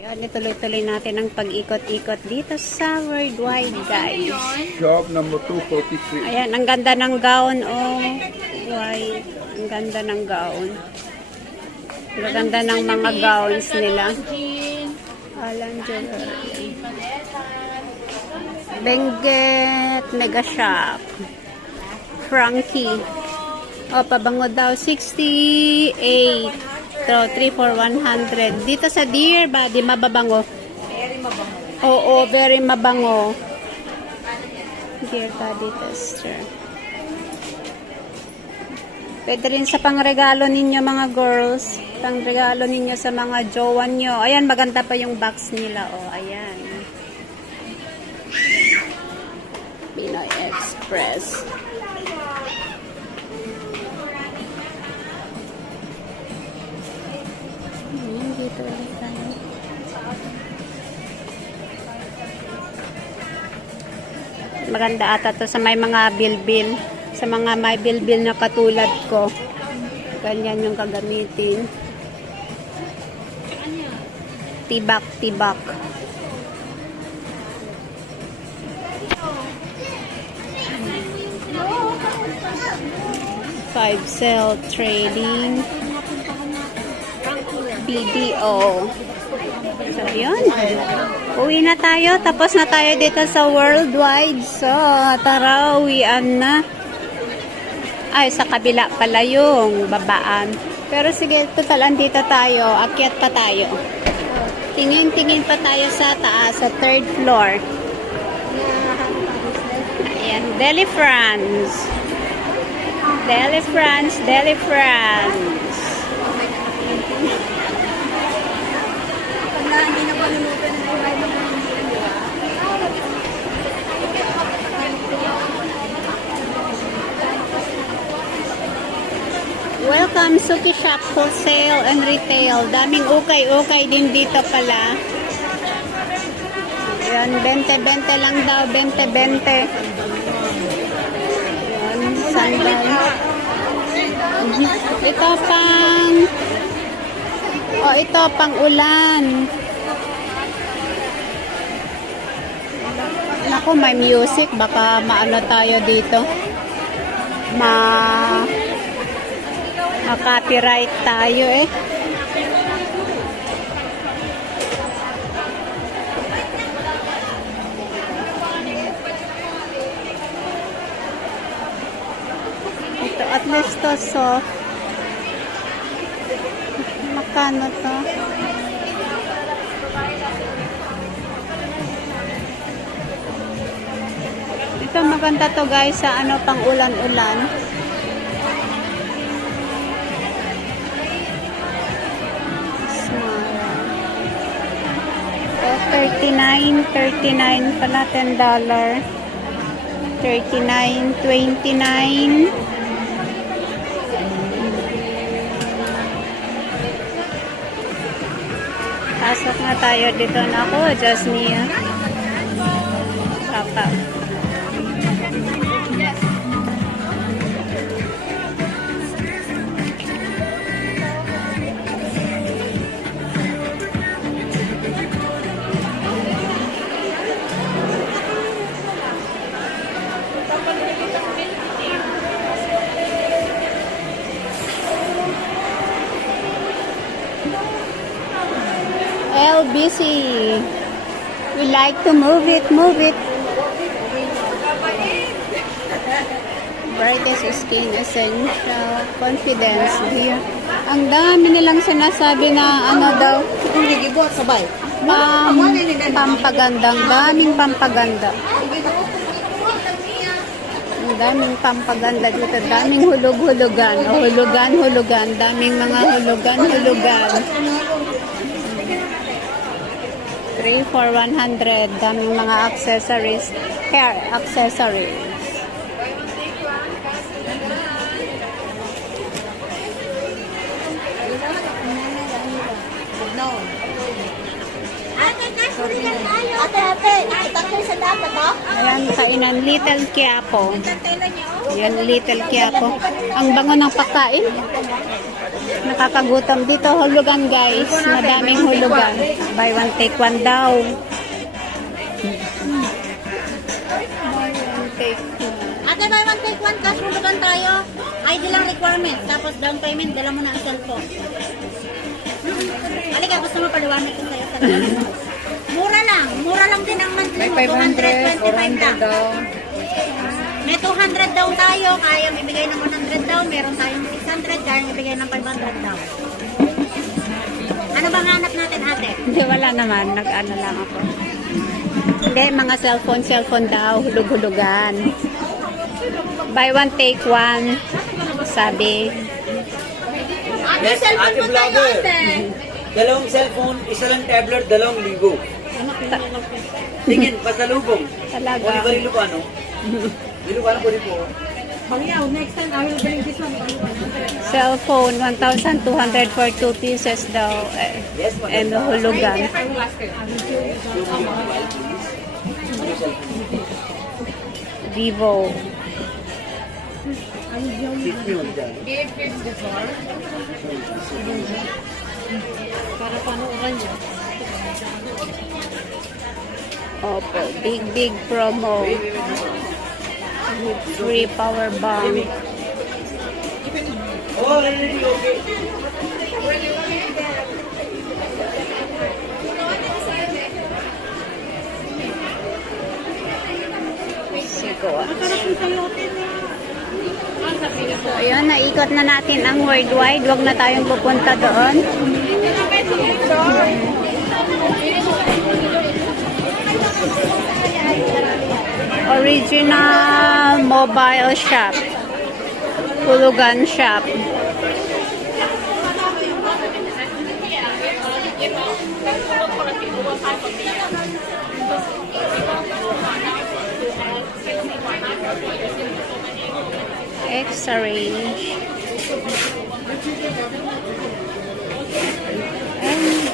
Ayan, ituloy-tuloy natin ang pag-ikot-ikot dito sa Worldwide, guys. Shop number 243. Ayan, ang ganda ng gown, oh. White. Ang ganda ng gown. Ang ganda ng mga gowns nila. Alan Jewelry. Benguet Mega Shop. Frankie. O, pabango daw. 68. So, 3 for 100. Dito sa Dear Body, mababango. Very mabango. Oo, very mabango. Dear Body Tester. Pwede rin sa pangregalo ninyo, mga girls. Pangregalo ninyo sa mga jowa nyo. Ayan, maganda pa yung box nila. O, ayan. Pinoy Express. Dito ulit tayo. Maganda ata to sa may mga bilbil. Sa mga may bilbil na katulad ko. Ganyan yung kagamitin. Tibak. 5 cell trading. BDO. So, yun. Uwi na tayo. Tapos na tayo dito sa Worldwide. So, tara, uwian na. Ay, sa kabila pala yung babaan. Pero sige, total, andito tayo. Akyat pa tayo. Tingin-tingin pa tayo sa taas, sa 3rd floor. Ayan, Deli France. Deli France. Hindi na panunutan ng iba yung Welcome, Suki Shop, Wholesale and Retail. Daming ukay din dito pala. Ayan, 20-20 lang daw, 20-20. Ayan, sandal. Ito pang ulan. Naku, may music. Baka maano tayo dito. Ma-copyright tayo eh. Ito, at least to soft. Makano to? Ito maganda to guys sa ano pang ulan-ulan. Oh, 39 pala, $10. 39.29. Pasok na tayo dito na ako, Jasmine. Papa. LBC. We like to move it. Brightest Skin Essential Confidence Dear. Ang dami nilang sinasabi na ano daw. Kung nagibot, sabay. Pampagandang, daming pampaganda. Ang daming pampaganda dito. Daming hulog-hulugan. Hulugan. Daming mga hulugan. 3 for 100. Daming mga accessories. Hair accessories. Ate, itakay sa dapat, oh. Ayan, kainan Little Quiapo. Tantay na niya, oh. Yan, Little Quiapo. Ang bango ng pagkain. Nakakagutom dito. Hulugan, guys. Madaming hulugan. Buy one, take one daw. Buy one, take one. Ate, buy one, take one. Cash hulugan tayo. ID lang requirement. Tapos down payment, dala mo na ang cellphone. Halika, gusto mo paliwanag ko sa'yo. Mura lang. Mura lang din ang monthly mo. 225 lang. May 200 daw tayo. Kaya ibigay ng 100 daw. Meron tayong 600. Kaya ibigay ng 500 daw. Ano bang hanap natin, ate? Hindi, wala naman. Nag-ano lang ako. Hindi, mga cellphone daw. Hulug-hulugan. Buy one, take one. Sabi. Ate, cellphone mo tayo, ate. Dalawang cellphone, isa lang tablet, 2,000. Tingin, pasalubong. Talaga. Pwede ba rin lupano? Lupano pwede po. Next time, I will bring this one. Cellphone, 1,200 for 2 pieces daw. Yes, ma'am. And hulugan. Vivo. Opo, big promo. With free power bank. Oh, really? Okay. Siguro. So, ayun, naikot na natin ang worldwide. Huwag na tayong pupunta doon. Original mobile shop. Hulugan shop. Extra range.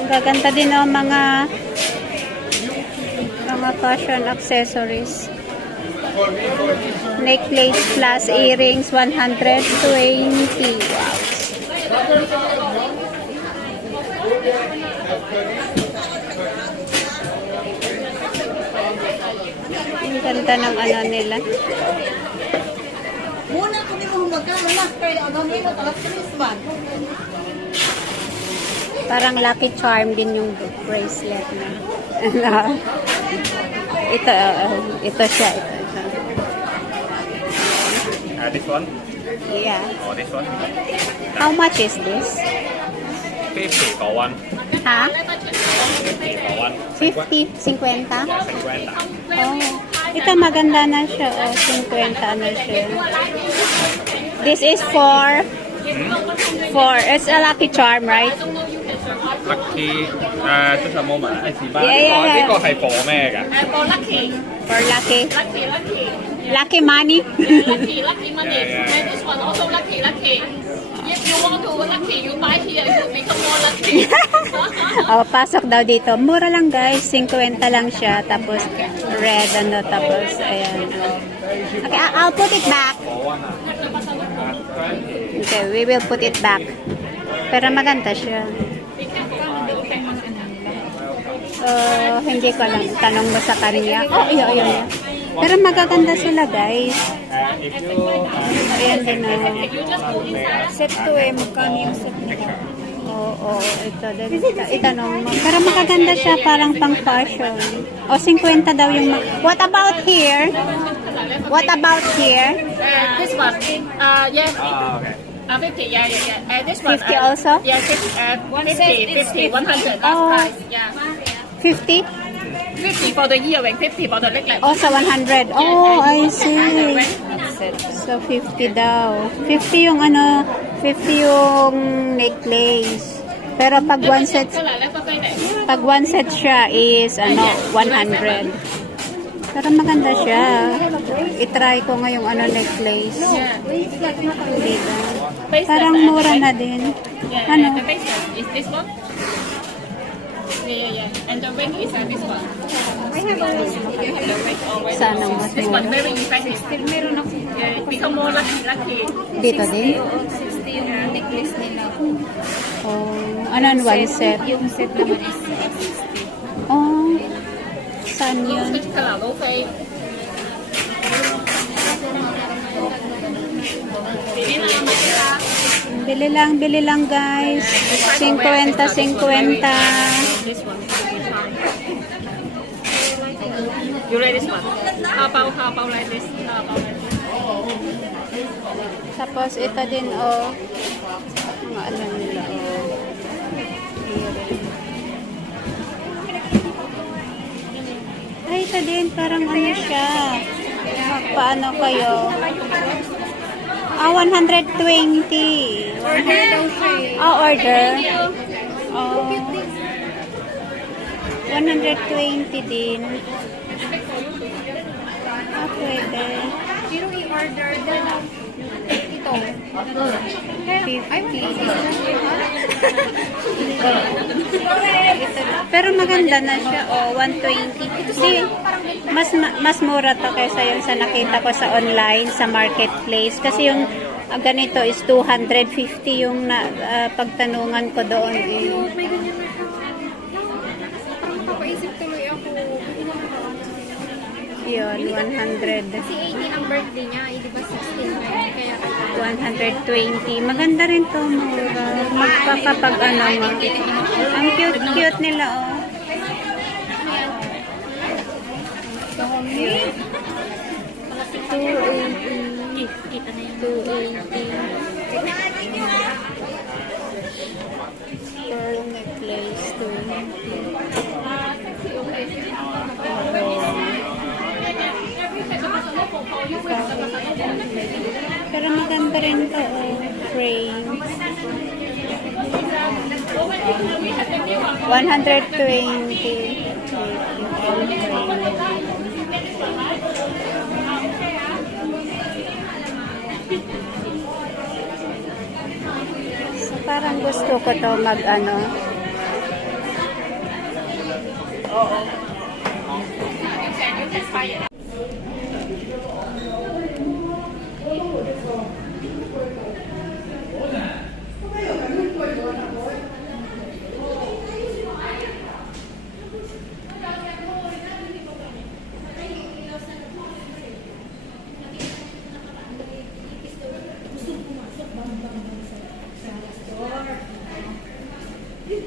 Gaganda din ang mga fashion accessories. Necklace plus earrings, 120. Wow. Ang ganda ng ano nila. Muna kami kung magkano lang. Pero agawin mo talaga this one. Parang lucky charm din yung bracelet na. Ito siya. This one Yeah. or this one? How much is this? 50 for one. Ha? 50 for one. 50? 50? 50. Oh. Ito maganda na siya. Oh, 50 na siya. This is for it's a lucky charm, right? Lucky 出上冇埋係呢 Yeah. 個係 for 咩㗎？ For lucky. For lucky. Lucky. Lucky money. Lucky money. Yeah. And this one also lucky. If you want to lucky, you buy here, it will become more lucky. Oh, pasok daw dito. Mura lang guys. 50 lang siya. Tapos red tapos ayan. Okay, I'll put it back. Okay, we will put it back. Pero maganda siya. Hindi ko alam. Tanong mo sa kanya. Oh, yun. Pero magaganda sila guys. Ayan din na. Set to magkano yung set nila? Oo, ito. Itanong mo. Pero magaganda siya, parang pang fashion. O, 50 daw yung... What about here? This one, yeah. Okay. 50, yeah. And this one, 50 also? Yeah, 50, 100 last Oh. price. Yeah. 50? 50 for the earring, 50 for the necklace. Oh, sa 100. Oh, I see. So, 50 daw. 50 yung 50 yung necklace. Pero pag one set siya is 100. Pero maganda siya. I-try ko ngayong necklace. Diba? Parang mura na din. Yeah, Ano? the base is this one. Yeah. And the ring is this one. I have a ring. You have the ring already. Sana mas This one mura. very effective. Still meron ako. Yeah, it become more lucky. Dito din? 60 yung necklace nila. Oh, anan one set? Yung set naman is 60. Oh, saan yun? Which color? Okay. Bili lang guys. 50. This one. You like this one? How about like this? How about like this? Tapos ito din oh. Mga ano nila oh. Ay, ito din parang ano siya. Paano kayo? 120. Order. Oh. 120 din. Pwede. Zero i-order din. Ito. 50. Pero maganda na siya. Oh, 120. Di, mas mura to kaysa yung sa nakita ko sa online, sa marketplace. Kasi yung ganito is 250 yung pagtanungan ko doon. May ganyan na siya. Parang napapaisip tuloy ako. Yun, 100. Si 18 ang birthday niya. Di ba 16 ngayon? Kaya 120. Maganda rin to, mura. Magpakapag ano mo. Ang cute nila, oh. Cute. 280. kita na yun. 280. Pearl necklace, 280. Pero maganda rin to, oh. Frame. 120. So, parang gusto ko to mag ano. Oo.